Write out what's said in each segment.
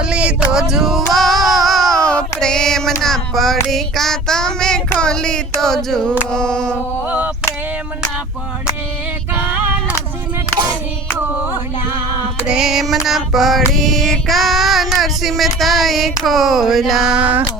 ખોલી તો જુઓ પ્રેમના પડીકા તમે ખોલી તો જુઓ ઓ પ્રેમ ના પડે કાન સિમેટાઈ ખોલ્યા પ્રેમના પડીકા નરસિંહ મહેતાએ ખોલ્યા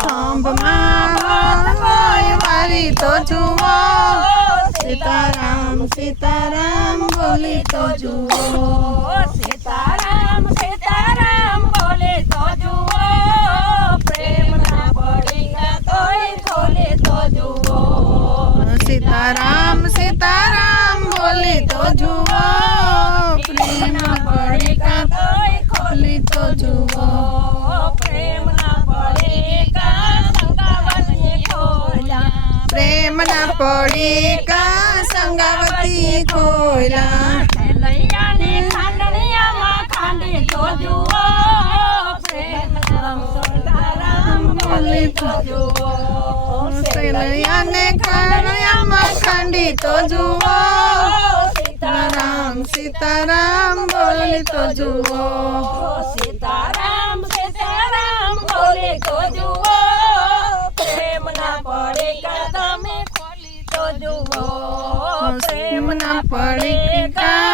થંભમાં કોઈ વારી તો જુઓ. સીતારામ સીતારામ બોલી તો જુઓ. સીતારામ સીતારામ સીતારામ બોલી તો જુઓ પ્રેમના પડીકા તોય ખોલી તો જુઓ પ્રેમ ના પડીકા સંગાવતી ખોલ્યા પ્રેમના પડીકા સંગાવતી ખોલા લૈયાને ખાંડણિયામાં ખાંડે તો જુઓ પ્રેમ રામ સીતારામ બોલે તો જુઓ સેલૈયાને ખાણિયામાં ખાંડી તો જુઓ સીતારામ સીતારામ બોલી તો જુઓ સીતારામ સીતારામ બોલે તો જુઓ પ્રેમ ના પડે કા તમે ખોલી તો જુઓ પ્રેમ પ્રેમના પડીકા